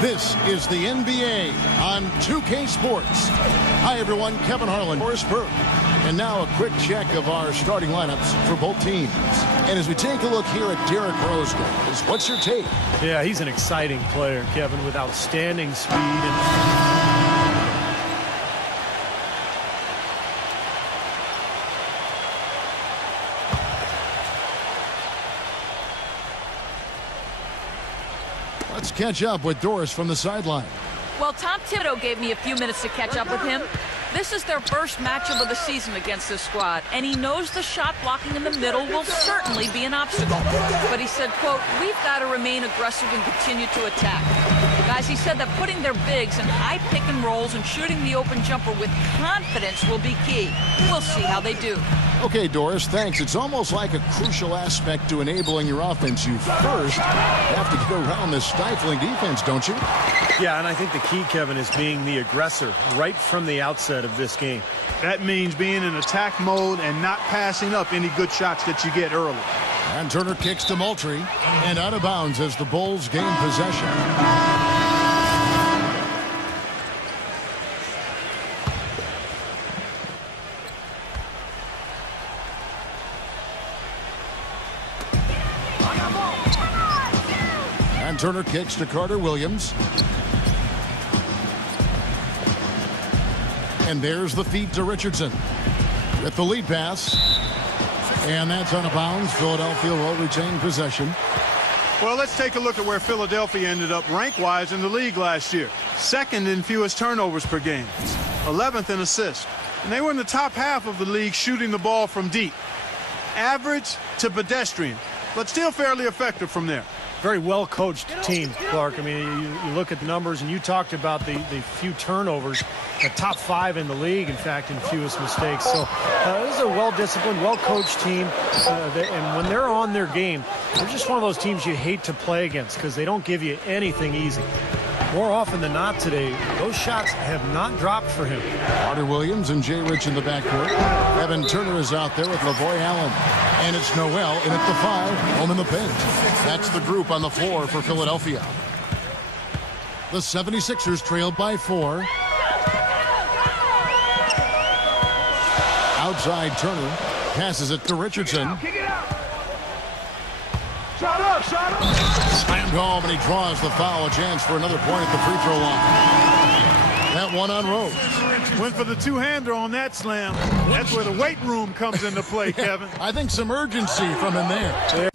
This is the NBA on 2K Sports. Hi, everyone. Kevin Harlan, Boris Burke. And now a quick check of our starting lineups for both teams. And as we take a look here at Derrick Rose, guys, what's your take? Yeah, he's an exciting player, Kevin, with outstanding speed and... Let's catch up with Doris from the sideline. Well, Tom Thibodeau gave me a few minutes to catch up with him. This is their first matchup of the season against this squad, and he knows the shot blocking in the middle will certainly be an obstacle. But he said, quote, we've got to remain aggressive and continue to attack. Guys, he said that putting their bigs in high pick and rolls and shooting the open jumper with confidence will be key. We'll see how they do. Okay, Doris, thanks. It's almost like a crucial aspect to enabling your offense. You first have to get around this stifling defense, don't you? Yeah, and I think the key, Kevin, is being the aggressor right from the outset of this game. That means being in attack mode and not passing up any good shots that you get early. And Turner kicks to Moultrie and out of bounds as the Bulls gain possession. And Turner kicks to Carter Williams. And there's the feed to Richardson with the lead pass. And that's out of bounds. Philadelphia will retain possession. Well, let's take a look at where Philadelphia ended up rank-wise in the league last year. Second in fewest turnovers per game. 11th in assists. And they were in the top half of the league shooting the ball from deep. Average to pedestrian, but still fairly effective from there. Very well-coached team, Clark. I mean, you look at the numbers, and you talked about the few turnovers. The top 5 in the league, in fact, in fewest mistakes. So this is a well-disciplined, well-coached team. And when they're on their game, they're just one of those teams you hate to play against because they don't give you anything easy. More often than not today, those shots have not dropped for him. Carter Williams and Jay Rich in the backcourt. Evan Turner is out there with Lavoy Allen. And it's Noel in at the 5, home in the paint. That's the group on the floor for Philadelphia. The 76ers trailed by 4. Outside Turner passes it to Richardson. Shot up, shot up. Slammed home, and he draws the foul. A chance for another point at the free throw line. That one on Rose. Went for the two-hander on that slam. That's where the weight room comes into play, Kevin. I think some urgency from him there.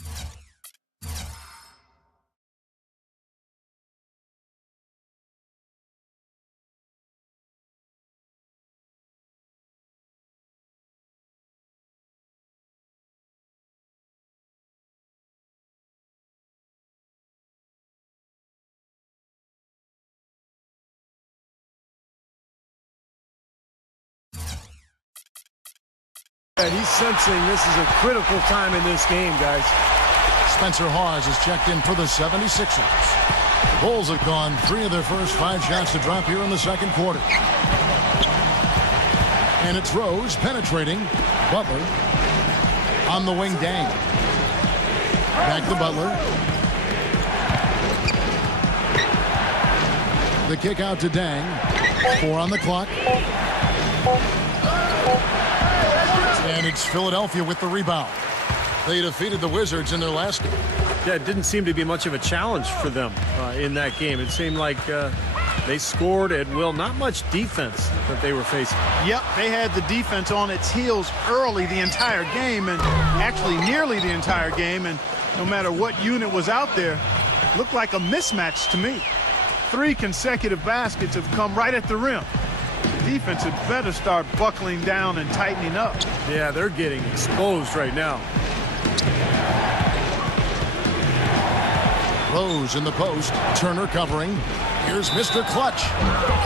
And he's sensing this is a critical time in this game, guys. Spencer Hawes is checked in for the 76ers. The Bulls have gone 3 of their first 5 shots to drop here in the second quarter. And it's Rose penetrating. Butler on the wing, Dang. Back to Butler. The kick out to Dang. 4 on the clock. And it's Philadelphia with the rebound. They defeated the Wizards in their last game. Yeah, it didn't seem to be much of a challenge for them in that game. It seemed like they scored at will. Not much defense that they were facing. Yep, they had the defense on its heels early the entire game, and actually nearly the entire game. And no matter what unit was out there, looked like a mismatch to me. 3 consecutive baskets have come right at the rim. The defense had better start buckling down and tightening up. Yeah, they're getting exposed right now. Rose in the post. Turner covering. Here's Mr. Clutch.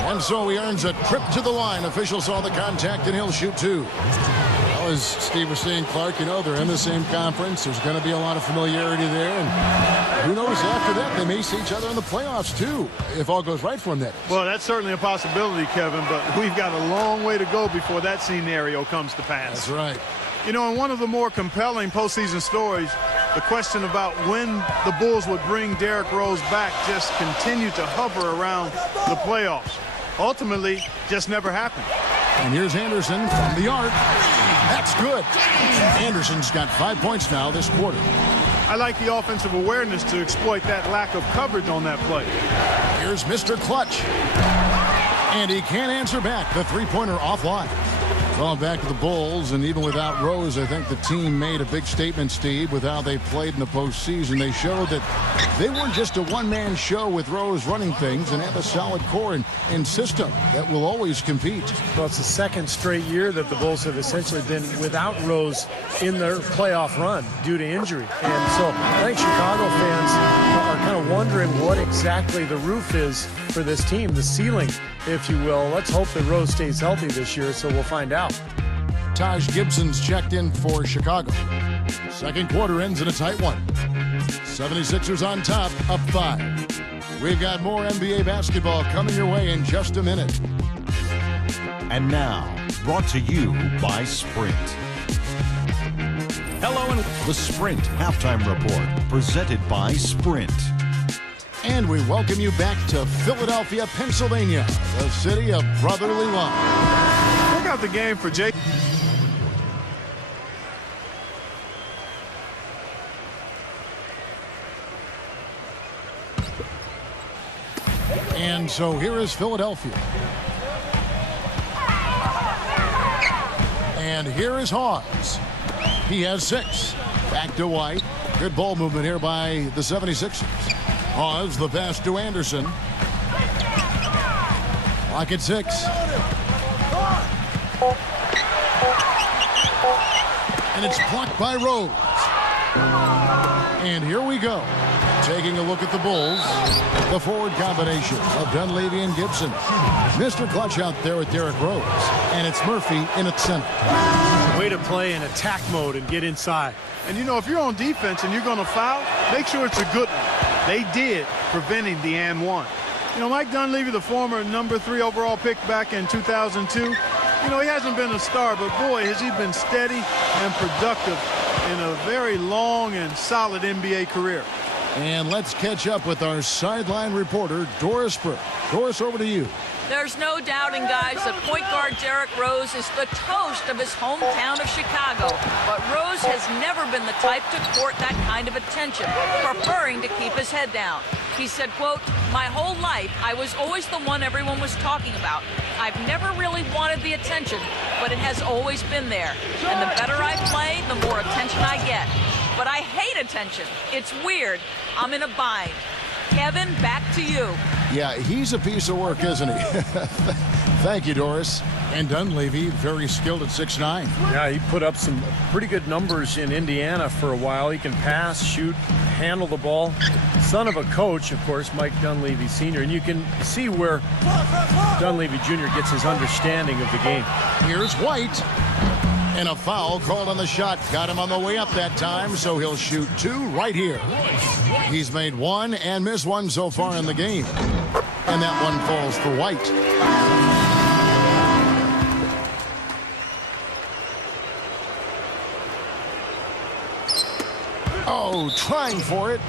And so he earns a trip to the line. Officials saw the contact, and he'll shoot 2. Well, as Steve was saying, Clark, you know, they're in the same conference. There's going to be a lot of familiarity there. And who knows, after that, they may see each other in the playoffs, too, if all goes right for them. Well, that's certainly a possibility, Kevin, but we've got a long way to go before that scenario comes to pass. That's right. You know, in one of the more compelling postseason stories, the question about when the Bulls would bring Derrick Rose back just continued to hover around the playoffs. Ultimately, just never happened. And here's Anderson from the arc. That's good. Anderson's got 5 points now this quarter. I like the offensive awareness to exploit that lack of coverage on that play. Here's Mr. Clutch. And he can't answer back. The three-pointer offline. Well, back to the Bulls, and even without Rose, I think the team made a big statement, Steve, with how they played in the postseason. They showed that they weren't just a one-man show with Rose running things and have a solid core and system that will always compete. Well, it's the second straight year that the Bulls have essentially been without Rose in their playoff run due to injury. And so I think Chicago fans are kind of wondering what exactly the roof is for this team, the ceiling, if you will. Let's hope that Rose stays healthy this year, so we'll find out. Taj Gibson's checked in for Chicago. Second quarter ends in a tight one. 76ers on top, up 5. We've got more NBA basketball coming your way in just a minute. And now, brought to you by Sprint. Hello and the Sprint Halftime Report, presented by Sprint. And we welcome you back to Philadelphia, Pennsylvania, the city of brotherly love. Check out the game for Jake. And so here is Philadelphia. And here is Hawes. He has 6. Back to White. Good ball movement here by the 76ers. Hawes, the pass to Anderson. Clock at 6. And it's blocked by Rose. And here we go. Taking a look at the Bulls. The forward combination of Dunleavy and Gibson. Mr. Clutch out there with Derrick Rose. And it's Murphy in at center. Way to play in attack mode and get inside. And, you know, if you're on defense and you're going to foul, make sure it's a good one. They did, preventing the and one. You know, Mike Dunleavy, the former number 3 overall pick back in 2002, you know, he hasn't been a star, but boy, has he been steady and productive in a very long and solid NBA career. And let's catch up with our sideline reporter, Doris Burke. Doris, over to you. There's no doubting, guys, that point guard Derrick Rose is the toast of his hometown of Chicago. But Rose has never been the type to court that kind of attention, preferring to keep his head down. He said, quote, "My whole life, I was always the one everyone was talking about. I've never really wanted the attention, but it has always been there. And the better I play, the more attention I get. But I hate attention. It's weird. I'm in a bind." Kevin, back to you. Yeah, he's a piece of work, isn't he? Thank you, Doris. And Dunleavy, very skilled at 6'9". Yeah, he put up some pretty good numbers in Indiana for a while. He can pass, shoot, handle the ball. Son of a coach, of course, Mike Dunleavy Sr. And you can see where Dunleavy Jr. gets his understanding of the game. Here's White. And a foul called on the shot. Got him on the way up that time, so he'll shoot 2 right here. He's made 1 and missed 1 so far in the game. And that one falls for White. Oh, trying for it.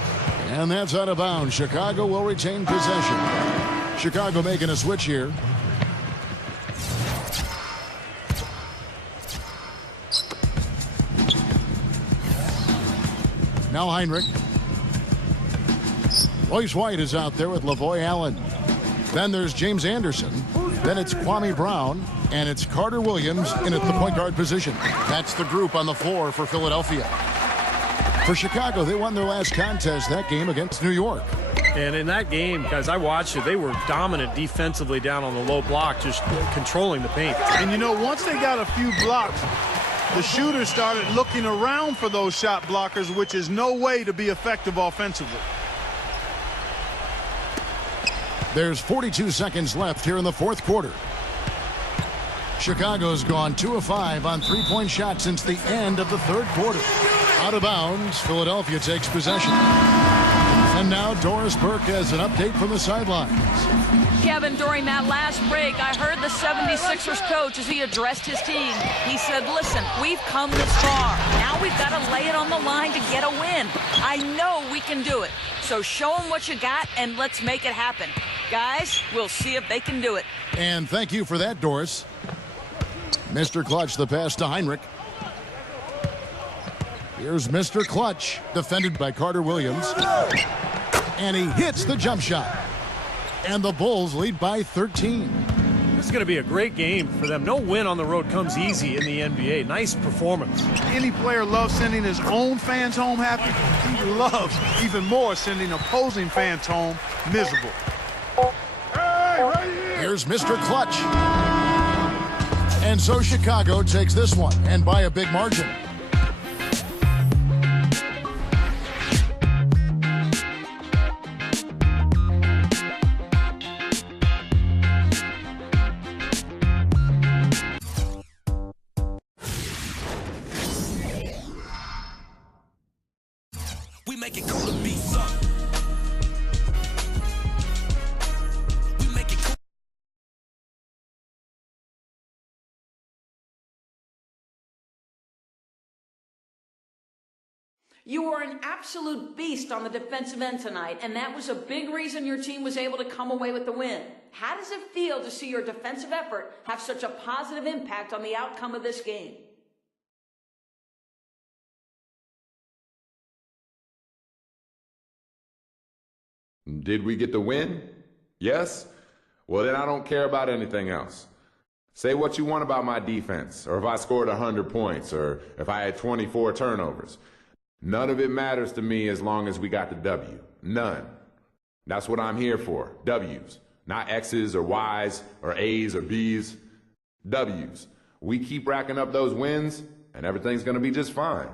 And that's out of bounds. Chicago will retain possession. Chicago making a switch here. Now Heinrich. Royce White is out there with Lavoy Allen. Then there's James Anderson. Then it's Kwame Brown. And it's Carter Williams in at the point guard position. That's the group on the floor for Philadelphia. For Chicago, they won their last contest, that game against New York. And in that game, guys, I watched it. They were dominant defensively down on the low block, just controlling the paint. And, you know, once they got a few blocks, the shooters started looking around for those shot blockers, which is no way to be effective offensively. There's 42 seconds left here in the fourth quarter. Chicago's gone 2 of 5 on three-point shots since the end of the third quarter. Out of bounds, Philadelphia takes possession. And now Doris Burke has an update from the sidelines. Kevin, during that last break, I heard the 76ers coach as he addressed his team. He said, listen, we've come this far. Now we've got to lay it on the line to get a win. I know we can do it. So show them what you got and let's make it happen. Guys, we'll see if they can do it. And thank you for that, Doris. Mr. Clutch, the pass to Heinrich. Here's Mr. Clutch, defended by Carter Williams. And he hits the jump shot. And the Bulls lead by 13. This is going to be a great game for them. No win on the road comes easy in the NBA. Nice performance. Any player loves sending his own fans home happy. He loves even more sending opposing fans home miserable. Here's Mr. Clutch. And so Chicago takes this one, and by a big margin. We make it cool to be something. We make it cool. You were an absolute beast on the defensive end tonight, and that was a big reason your team was able to come away with the win. How does it feel to see your defensive effort have such a positive impact on the outcome of this game? Did we get the win? Yes? Well, then I don't care about anything else. Say what you want about my defense, or if I scored 100 points, or if I had 24 turnovers. None of it matters to me as long as we got the W. None. That's what I'm here for. W's. Not X's or Y's or A's or B's. W's. We keep racking up those wins, and everything's going to be just fine.